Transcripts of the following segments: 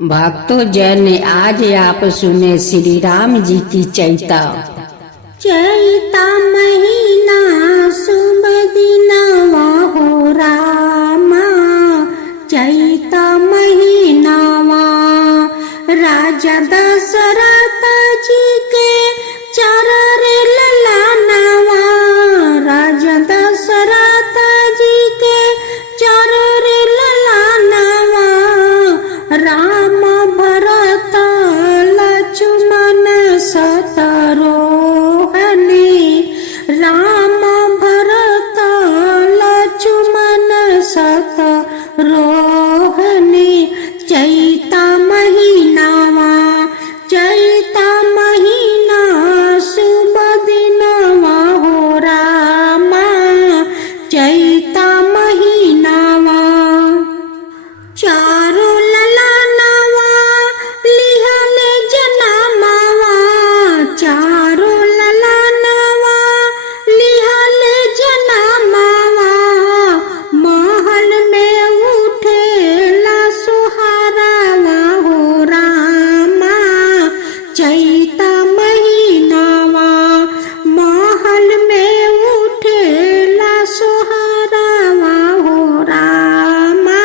भक्तों जन आज आप सुने श्री राम जी की चैता। चैता महीना शुभ दिनवा हो रामा, चैता महीनावा राजा दशरथ जी के चार ललानावा, राजा दशरथ जी के चार ललानावा, राम भरत लक्ष्मण शत्रुघ्न, राम भरत लक्ष्मण शत्रुघ्न। चैता महीनावा, चैता महीना शुभ दिनवा हो रामा, चैता महीनावा चारो ललानावा लिहले जनमावा, चारो ललानावा लिहले जनमावा, महल में उठेला सुहारावा हो रामा, चैता महीनावा महल में उठेला सुहारावा हो रामा,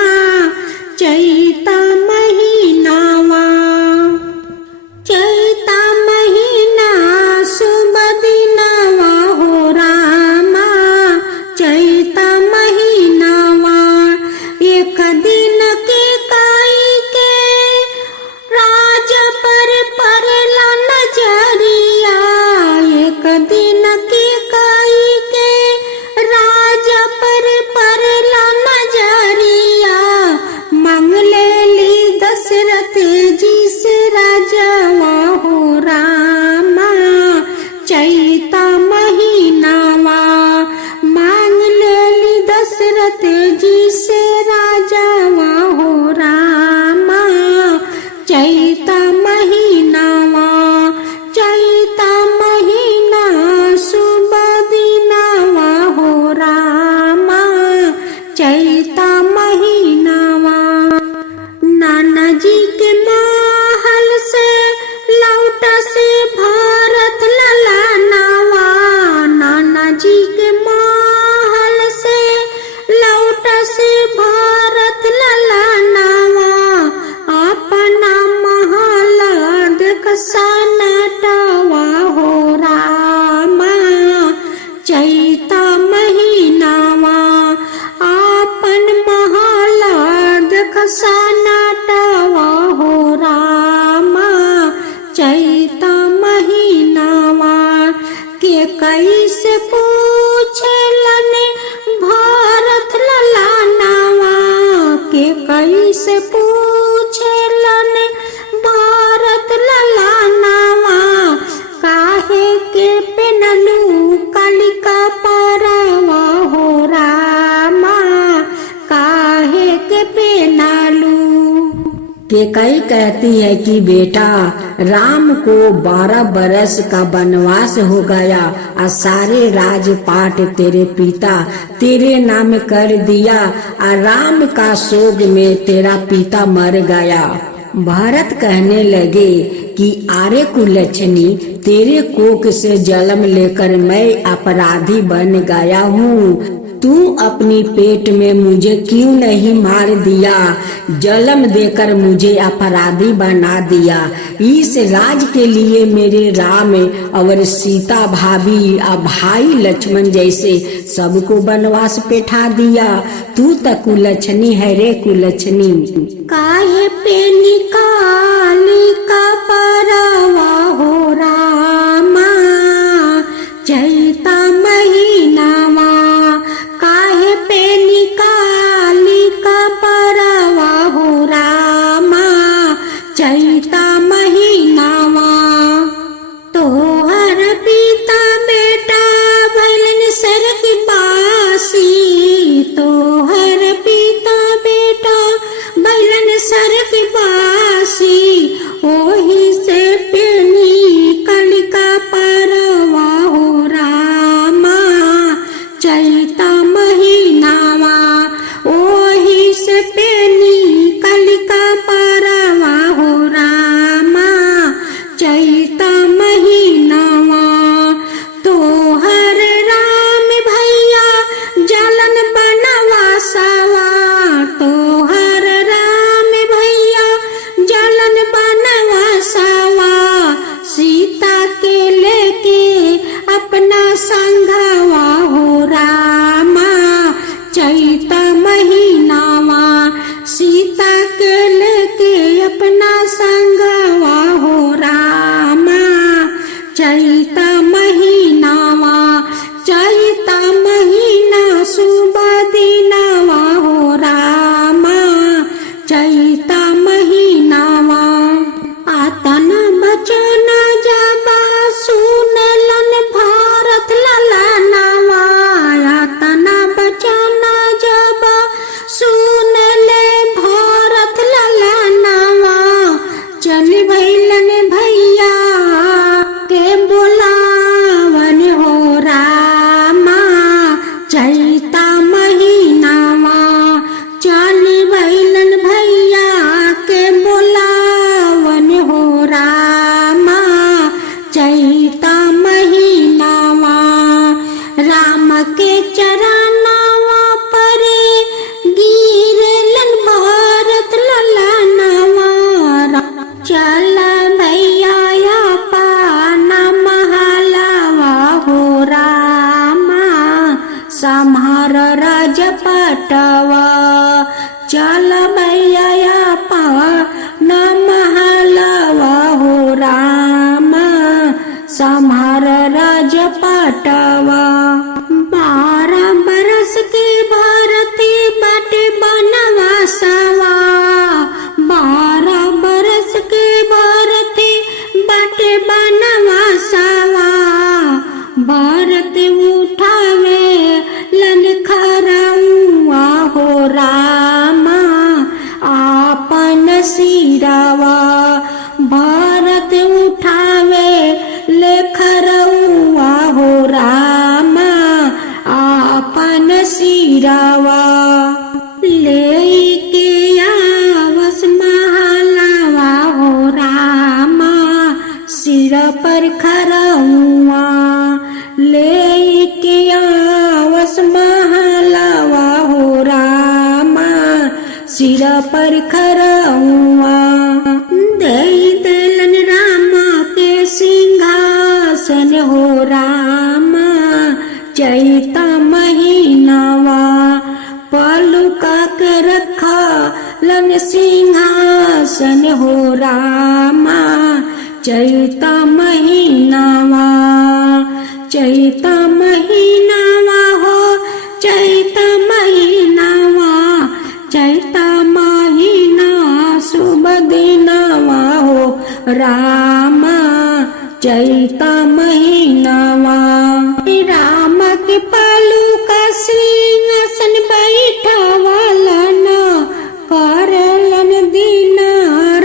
चैता महीनावा। चैता महीना शुभ दिनवा हो रामा, चैता महीनावा एक दिन के काई के राज पर पड़ला नजरिया, एक दिन के काई के राज पर पड़ला नजरिया, मंगले ली दशरथ जी से राजवा हो रामा, चैता महीनावा मांगले ली दशरथ जी से राजवा हो रामा, चैता महीनावा। चैता महीना शुभ दिनवा हो रामा, चैता महीनावा नाना जी के महल से लौट से भारत ललानावा, नाना जी के महल से लौट से भारत ललानावा, अपना महल देख सनटवा हो रामा, चैता महीनावा आपन महल देख सनटवा हो रामा, चैता महीनावा के कैसे पूछलन भारत ललानावा, के कैसे पूछलन भारत ललानावा, काहे के पेनलू कालिका परवा हो रामा, काहे के पेनालू। केकई कहती है कि बेटा राम को 12 बरस का वनवास हो गया और सारे राजपाट तेरे पिता तेरे नाम कर दिया और राम का शोक में तेरा पिता मर गया। भरत कहने लगे कि आरे कुलच्छनी तेरे कोख से जन्म लेकर मैं अपराधी बन गया हूँ, तू अपनी पेट में मुझे क्यों नहीं मार दिया, जन्म देकर मुझे अपराधी बना दिया। इस राज के लिए मेरे राम और सीता भाभी और भाई लक्ष्मण जैसे सबको वनवास पेठा दिया। तू तो कुलच्छनी है रे कुलच्छनी। काहे पे निकाली का परवा हो रामा, चैता महीनावा काहे पे निकाली का परवा हो रामा, चैता महीनावा। तोहर पिता बेटा भैलन सर की बासी, तोहर पिता बेटा भैलन सर की बासी, ओही से पेनी चैत महीनावा सीता के लेके अपना संगवा हो रामा चैत महीनावा चैत महीना सुबह दिनवा हो रामा चैत महीनावा आतन बचन जबा सुनलन भारत ललनावा आतन बचन जबा सुनले भारत ललनावा चली भैलन भैया के बोलावन हो रामा चैता महीनावा चली भैलन भैया के बोलावन हो रामा चैता महीनावा राम के चरनावा परे गिरलन भारत ललनावा चल भैया पाना महलावा हो रामा सम्हार राजपटवा चल भैया पाना महलावा हो रामा सम्हार राजपटवा 12 बरस के भारती बाटे बनवासवा 12 बरस के भारती बाटे बनवासवा भारत उठावे ललखरउआ हो रामा आपन सिरवा भारत उठावे लेखरउआ हो रामा आपन सिरवा लेके आवस महलावा हो रामा सिर पर खरउआ लेके आवस महलावा हो रामा सिर पर खरउआ दई दलन रामा के सिंहासन हो रामा चैता महीनावा पलुका के रखा लन सिंहासन हो रामा चैता महीनावा चैता महीनावा हो चैता महीनावा चैता महीना शुभ दिनवा हो रामा चैता महीनावा राम के पलुका सिंहासन बैठवलन करलन दिन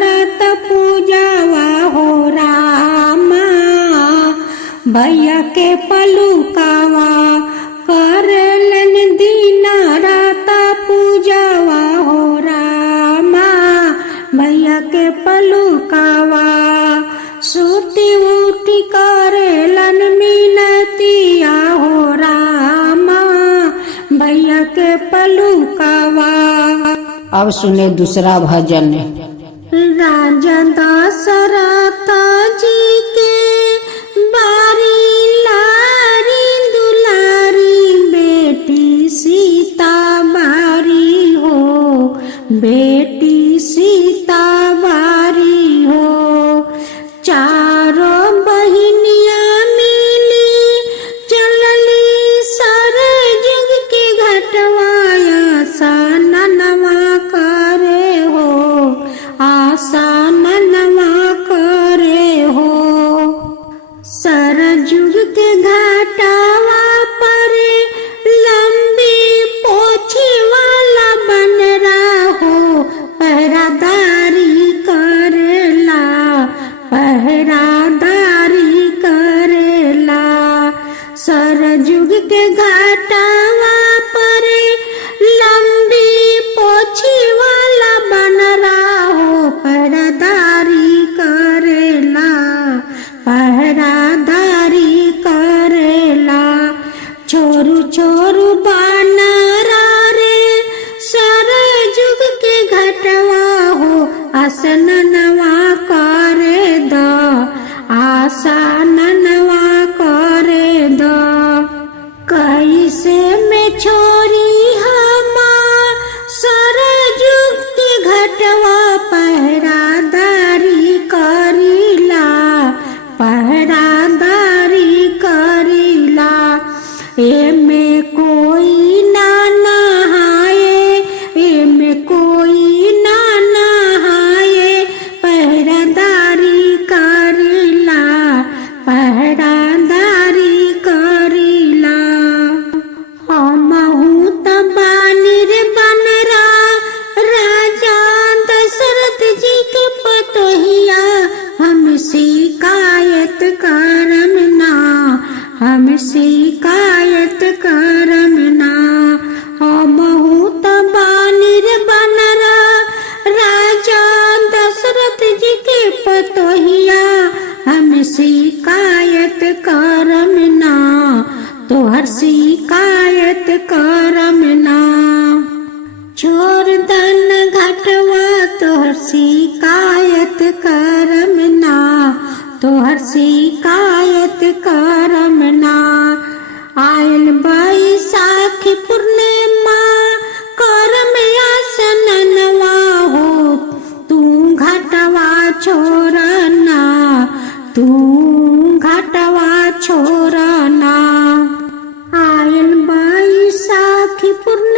रात पूजावा हो रामा भैया के पलुकावा करलन दिन रात पूजावा हो रामा भैया के पलुकावा सूती उठी करेलन मिनतिया हो रामा भैया के पलुकावा। अब सुने दूसरा भजन। राजा दशरथ जी के बारी लारी दुलारी बेटी सीता बारी हो बेटी सीता बारी हो चारों बहिनिया मिली चलली सारे जुग के घटवाया साननवा करे हो आसाननवा करे हो सर जुग के घाटावा पर लंबी पोछी वाला बन रहो पहरादारी करेला पहरादारी करेला सर जुग के घाटावा पर लंबी पोछी वाला बन रहो पहरादारी करेला पहरादारी करेला छोरू छोरू बानरा रे सर जुग के घटवा हो आसननवा करे द आसाननवा करे द कैसे में छोरी हा शिकायत करम ना, तोहर शिकायत करम ना। आयल बैसाखी पूर्णिमा करम आसननवा हो, तू घटवा छोड़ना, तू घटवा छोड़ना। आयल बैसाखी पूर्णिमा